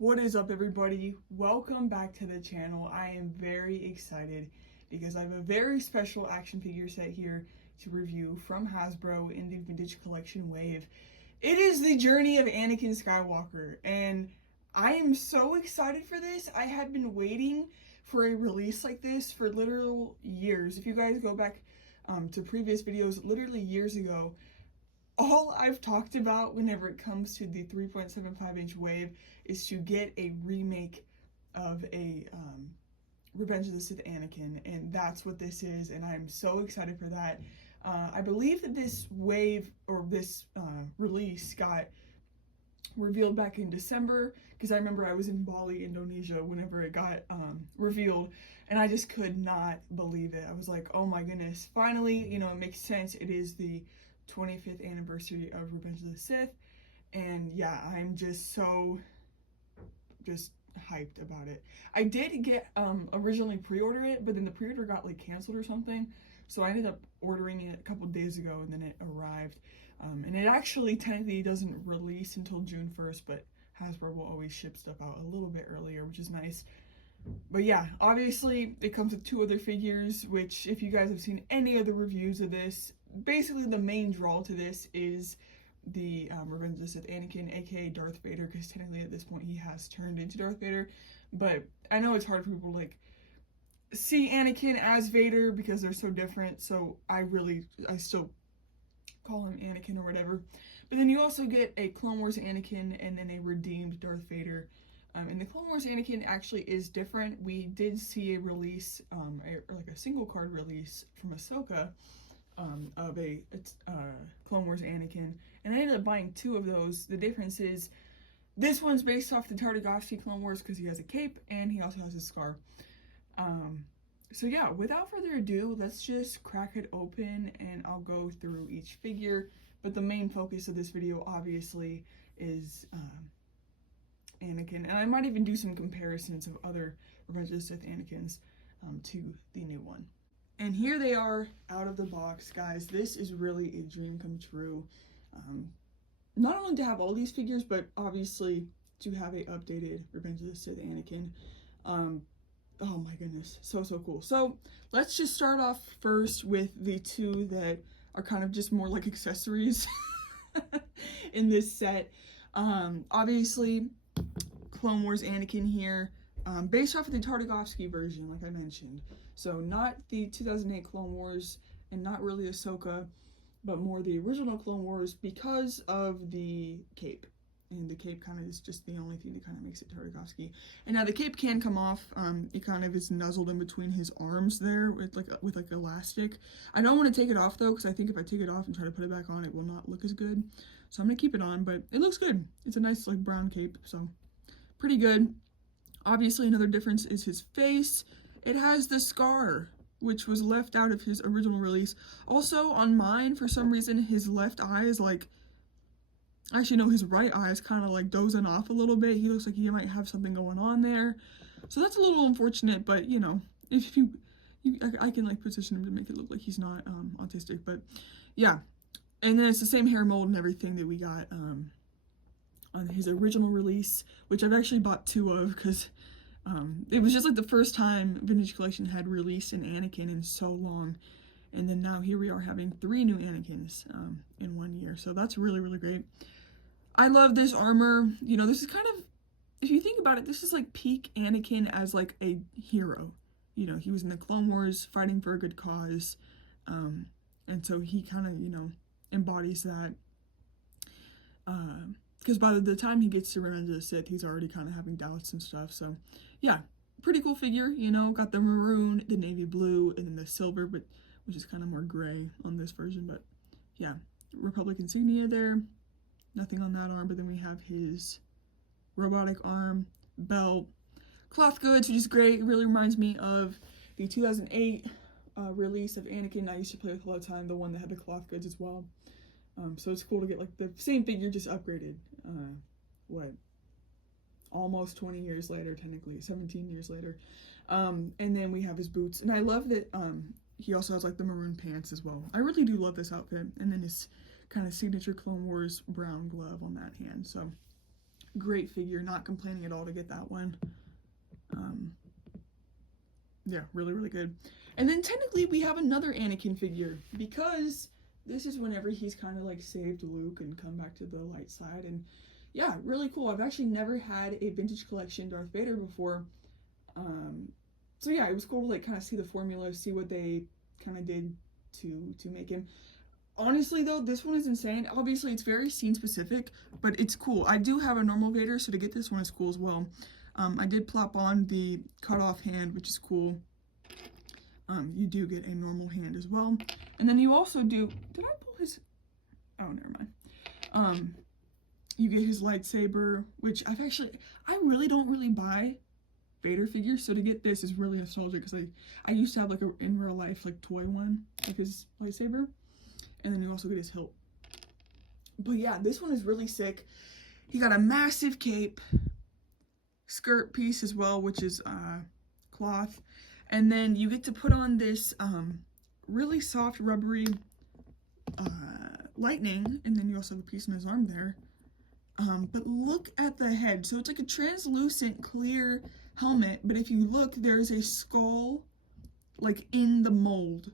What is up, everybody? Welcome back to the channel. I am very excited because I have a very special action figure set here to review from Hasbro in the Vintage Collection Wave. It is the journey of Anakin Skywalker, and I am so excited for this. I had been waiting for a release like this for literal years. If you guys go back to previous videos, literally years ago, all I've talked about whenever it comes to the 3.75-inch wave is to get a remake of a Revenge of the Sith Anakin, and that's what this is, and I'm so excited for that. I believe that this wave, or this release, got revealed back in December, because I remember I was in Bali, Indonesia, whenever it got revealed, and I just could not believe it. I was like, oh my goodness, finally, it makes sense. It is the 25th anniversary of Revenge of the Sith, and yeah, I'm just so hyped about it. I did get originally pre-order it, but then the pre-order got like canceled or something, so I ended up ordering it a couple days ago, and then it arrived. And it actually technically doesn't release until June 1st, but Hasbro will always ship stuff out a little bit earlier, which is nice. But yeah, obviously it comes with two other figures, which if you guys have seen any other reviews of this, basically the main draw to this is the Revenge of the Sith Anakin, aka Darth Vader, because technically at this point he has turned into Darth Vader. But I know it's hard for people to like see Anakin as Vader because they're so different, so I still call him Anakin or whatever. But then you also get a Clone Wars Anakin and then a redeemed Darth Vader. And the Clone Wars Anakin actually is different. We did see a release, like a single card release from Ahsoka of a Clone Wars Anakin, and I ended up buying two of those. The difference is this one's based off the Tartakovsky Clone Wars because he has a cape and he also has a scar. So yeah, without further ado, let's just crack it open and I'll go through each figure. But the main focus of this video obviously is Anakin, and I might even do some comparisons of other Revenge of the Sith Anakins to the new one. And here they are out of the box, guys. This is really a dream come true. Not only to have all these figures, but obviously to have a updated Revenge of the Sith Anakin. Oh my goodness, so cool. So let's just start off first with the two that are kind of just more like accessories in this set. Obviously, Clone Wars Anakin here, based off of the Tartakovsky version, like I mentioned. So not the 2008 Clone Wars, and not really Ahsoka, but more the original Clone Wars because of the cape. And the cape kind of is just the only thing that kind of makes it Tartakovsky. And now the cape can come off. It kind of is nuzzled in between his arms there with like elastic. I don't want to take it off though, because I think if I take it off and try to put it back on, it will not look as good. So I'm gonna keep it on, but it looks good. It's a nice like brown cape, so pretty good. Obviously another difference is his face. It has the scar, which was left out of his original release. Also on mine, for some reason, his left eye is like, actually no, his right eye is kind of like dozing off a little bit. He looks like he might have something going on there. So that's a little unfortunate, but if I can like position him to make it look like he's not autistic, but yeah. And then it's the same hair mold and everything that we got on his original release, which I've actually bought two of because it was just like the first time Vintage Collection had released an Anakin in so long. And then now here we are having 3 new Anakins in 1 year. So that's really, really great. I love this armor. This is kind of, if you think about it, this is like peak Anakin as like a hero. He was in the Clone Wars fighting for a good cause. And so he kind of, embodies that. Because by the time he gets to Revenge of the Sith, he's already kind of having doubts and stuff. So yeah, pretty cool figure. Got the maroon, the navy blue, and then the silver, but which is kind of more gray on this version. But yeah, Republic insignia there. Nothing on that arm, but then we have his robotic arm, belt, cloth goods, which is great. It really reminds me of the 2008 release of Anakin I used to play with all the time, the one that had the cloth goods as well. So it's cool to get like the same figure just upgraded. Almost 20 years later, technically 17 years later. And then we have his boots, and I love that he also has like the maroon pants as well. I really do love this outfit. And then his kind of signature Clone Wars brown glove on that hand. So great figure, not complaining at all to get that one. Yeah, really, really good. And then technically we have another Anakin figure, because this is whenever he's kind of like saved Luke and come back to the light side. And yeah, really cool. I've actually never had a vintage collection Darth Vader before. So yeah, it was cool to like kind of see the formula, see what they kind of did to make him. Honestly though, this one is insane. Obviously it's very scene specific, but it's cool. I do have a normal Vader, so to get this one is cool as well. I did plop on the cut off hand, which is cool. You do get a normal hand as well. And then you also do, did I pull his, oh, never mind. You get his lightsaber, which I really don't really buy Vader figures, so to get this is really nostalgic, because I used to have like a in real life like toy one, like his lightsaber. And then you also get his hilt. But yeah, this one is really sick. He got a massive cape, skirt piece as well, which is cloth, and then you get to put on this really soft rubbery lightning, and then you also have a piece on his arm there. But look at the head. So it's like a translucent clear helmet, but if you look, there's a skull like in the mold.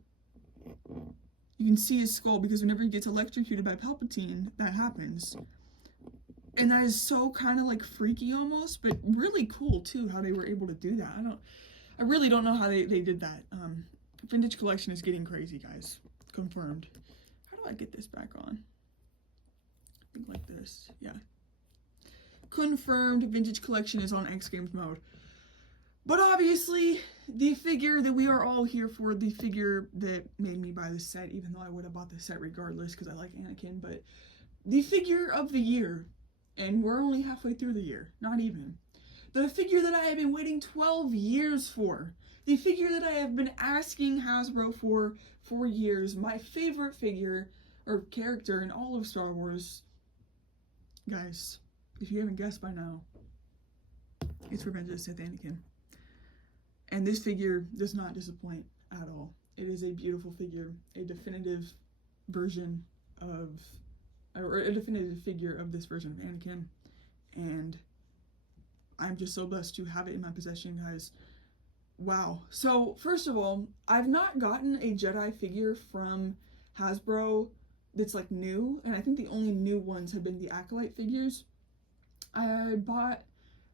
You can see his skull, because whenever he gets electrocuted by Palpatine, that happens. And that is so kind of like freaky almost, but really cool too, how they were able to do that. I really don't know how they did that. Vintage collection is getting crazy, guys. Confirmed. How do I get this back on? I think like this, yeah. Confirmed, vintage collection is on X Games mode. But obviously, the figure that we are all here for, the figure that made me buy this set, even though I would have bought the set regardless because I like Anakin, but the figure of the year. And we're only halfway through the year, not even. The figure that I have been waiting 12 years for. The figure that I have been asking Hasbro for years. My favorite figure, or character in all of Star Wars. Guys, if you haven't guessed by now, it's Revenge of the Sith Anakin. And this figure does not disappoint at all. It is a beautiful figure, a definitive version of, or a definitive figure of this version of Anakin, and I'm just so blessed to have it in my possession, guys. Wow. So, first of all, I've not gotten a Jedi figure from Hasbro that's like new, and I think the only new ones have been the Acolyte figures. I bought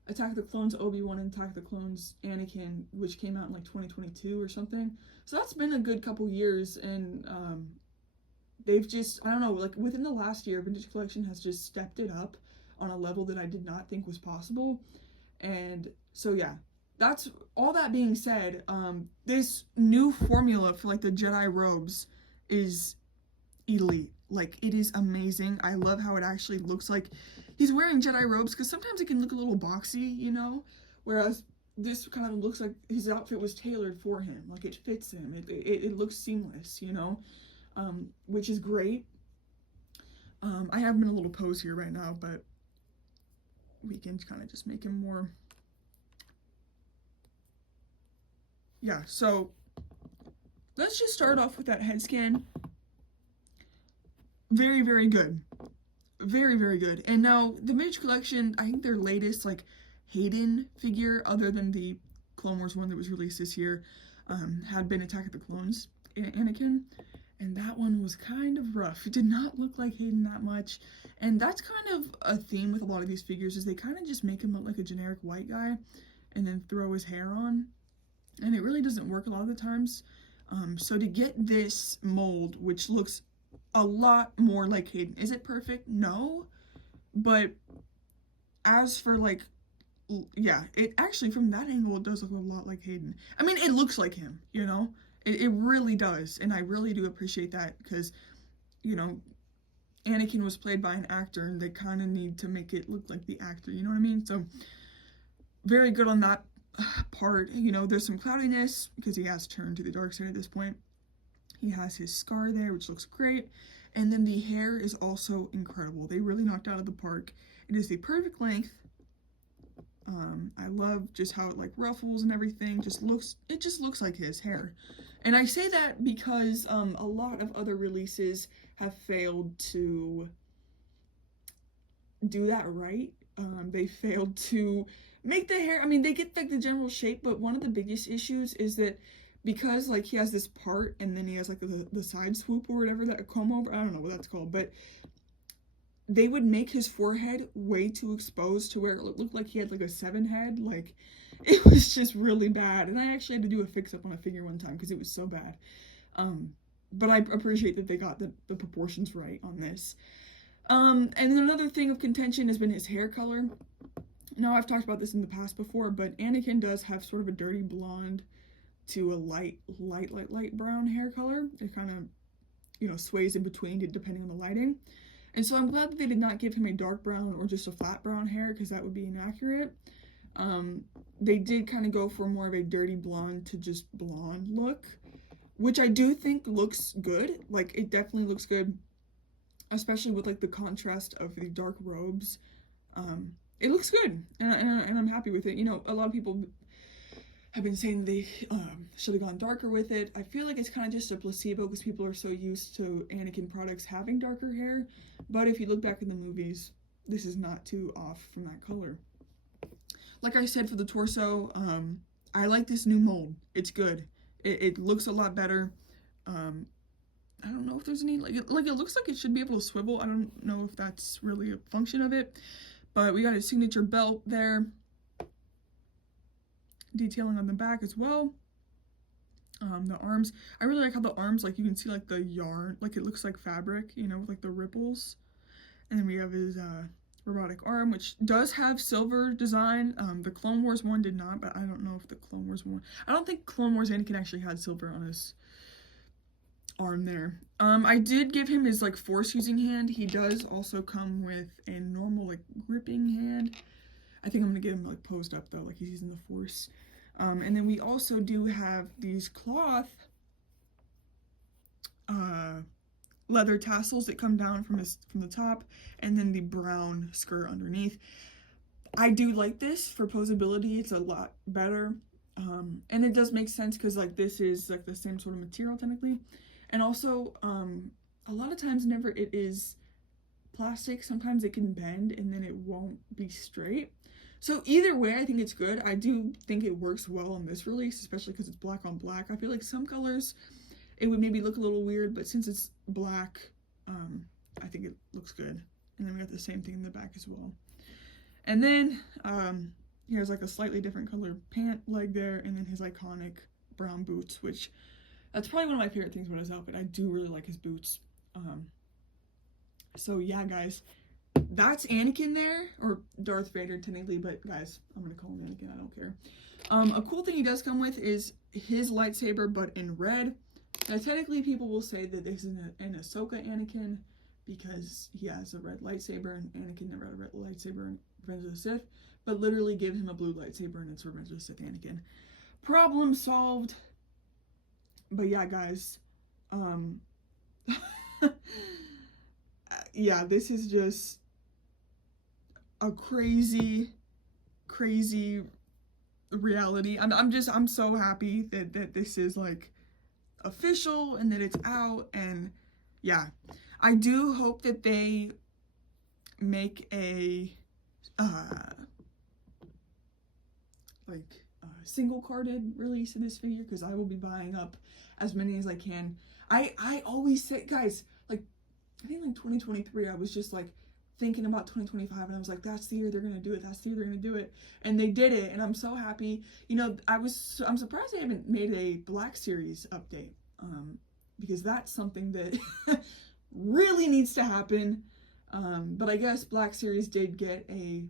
Attack of the Clones Obi-Wan and Attack of the Clones Anakin, which came out in like 2022 or something. So that's been a good couple years, and they've just, I don't know, like within the last year, Vintage Collection has just stepped it up on a level that I did not think was possible. And so yeah, that's all. That being said, this new formula for like the Jedi robes is elite. Like, it is amazing. I love how it actually looks like he's wearing Jedi robes, because sometimes it can look a little boxy, you know, whereas this kind of looks like his outfit was tailored for him. Like, it fits him. It looks seamless, you know, which is great. I have him in a little pose here right now, but we can kind of just make him more. Yeah, so let's just start off with that head scan. Very, very good. Very, very good. And now the Vintage Collection, I think their latest like Hayden figure, other than the Clone Wars one that was released this year, had been Attack of the Clones Anakin, and that one was kind of rough. It did not look like Hayden that much, and that's kind of a theme with a lot of these figures, is they kind of just make him look like a generic white guy and then throw his hair on, and it really doesn't work a lot of the times. So to get this mold, which looks a lot more like Hayden, is it perfect? No, but as for like, yeah, it actually, from that angle, it does look a lot like Hayden. I mean, it looks like him, you know, it really does, and I really do appreciate that, because, you know, Anakin was played by an actor, and they kind of need to make it look like the actor, you know what I mean? So very good on that part. You know, there's some cloudiness because he has turned to the dark side at this point. He has his scar there, which looks great, and then the hair is also incredible. They really knocked out of the park. It is the perfect length. I love just how it like ruffles and everything. It just looks like his hair. And I say that because a lot of other releases have failed to do that right. They failed to make the hair, I mean, they get like the general shape, but one of the biggest issues is that because like he has this part and then he has like the side swoop or whatever, that comb over, I don't know what that's called, but they would make his forehead way too exposed to where it looked like he had like a 7 head. Like, it was just really bad. And I actually had to do a fix-up on a figure one time because it was so bad. But I appreciate that they got the proportions right on this. And then another thing of contention has been his hair color. Now, I've talked about this in the past before, but Anakin does have sort of a dirty blonde to a light brown hair color. It kind of, you know, sways in between depending on the lighting. And so I'm glad that they did not give him a dark brown or just a flat brown hair, because that would be inaccurate. They did kind of go for more of a dirty blonde to just blonde look, which I do think looks good. Like, it definitely looks good, especially with like the contrast of the dark robes. It looks good, and I'm happy with it. You know, a lot of people have been saying they should have gone darker with it. I feel like it's kind of just a placebo because people are so used to Anakin products having darker hair. But if you look back in the movies, this is not too off from that color. Like I said, for the torso, I like this new mold. It's good. It looks a lot better. I don't know if there's any, like it looks like it should be able to swivel. I don't know if that's really a function of it. But we got a signature belt there. Detailing on the back as well. The arms, I really like how the arms, like you can see like the yarn, like it looks like fabric, you know, with like the ripples. And then we have his robotic arm, which does have silver design. The Clone Wars one did not, but I don't know if the Clone Wars one, I don't think Clone Wars Anakin actually had silver on his arm there. I did give him his like force using hand. He does also come with a normal like gripping hand. I think I'm gonna get him like posed up though, like he's using the force. And then we also do have these cloth leather tassels that come down from the top, and then the brown skirt underneath. I do like this for posability. It's a lot better. And it does make sense because like this is like the same sort of material technically. And also, a lot of times whenever it is plastic, sometimes it can bend and then it won't be straight. So either way, I think it's good. I do think it works well on this release, especially because it's black on black. I feel like some colors, it would maybe look a little weird, but since it's black, I think it looks good. And then we got the same thing in the back as well. And then he has like a slightly different color pant leg there, and then his iconic brown boots, which that's probably one of my favorite things about his outfit. I do really like his boots. So yeah, guys. That's Anakin there, or Darth Vader technically, but guys, I'm gonna call him Anakin, I don't care. A cool thing he does come with is his lightsaber, but in red. Now, technically, people will say that this is an Ahsoka Anakin because he has a red lightsaber, and Anakin never had a red lightsaber in Revenge of the Sith, but literally give him a blue lightsaber, and it's Revenge of the Sith Anakin. Problem solved. But yeah, guys, yeah, this is just a crazy reality. I'm so happy that this is like official and that it's out. And yeah, I do hope that they make a single carded release of this figure, because I will be buying up as many as I can. I always say, guys, like I think like 2023, I was just like thinking about 2025, and I was like, that's the year they're gonna do it, that's the year they're gonna do it, and they did it, and I'm so happy. You know, I'm surprised they haven't made a Black Series update, because that's something that really needs to happen. But I guess Black Series did get a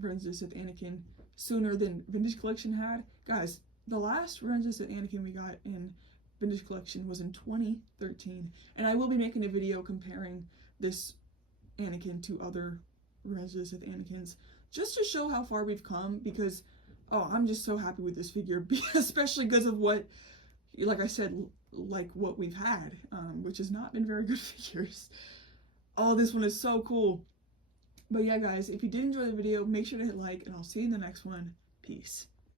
Revenge of the Sith Anakin sooner than Vintage Collection had. Guys, the last Revenge of the Sith Anakin we got in Vintage Collection was in 2013, and I will be making a video comparing this Anakin to other Revenge of the Sith Anakins, just to show how far we've come, because I'm just so happy with this figure, especially because of what, like I said, like what we've had, which has not been very good figures. Oh, this one is so cool. But yeah, guys, if you did enjoy the video, make sure to hit like, and I'll see you in the next one. Peace.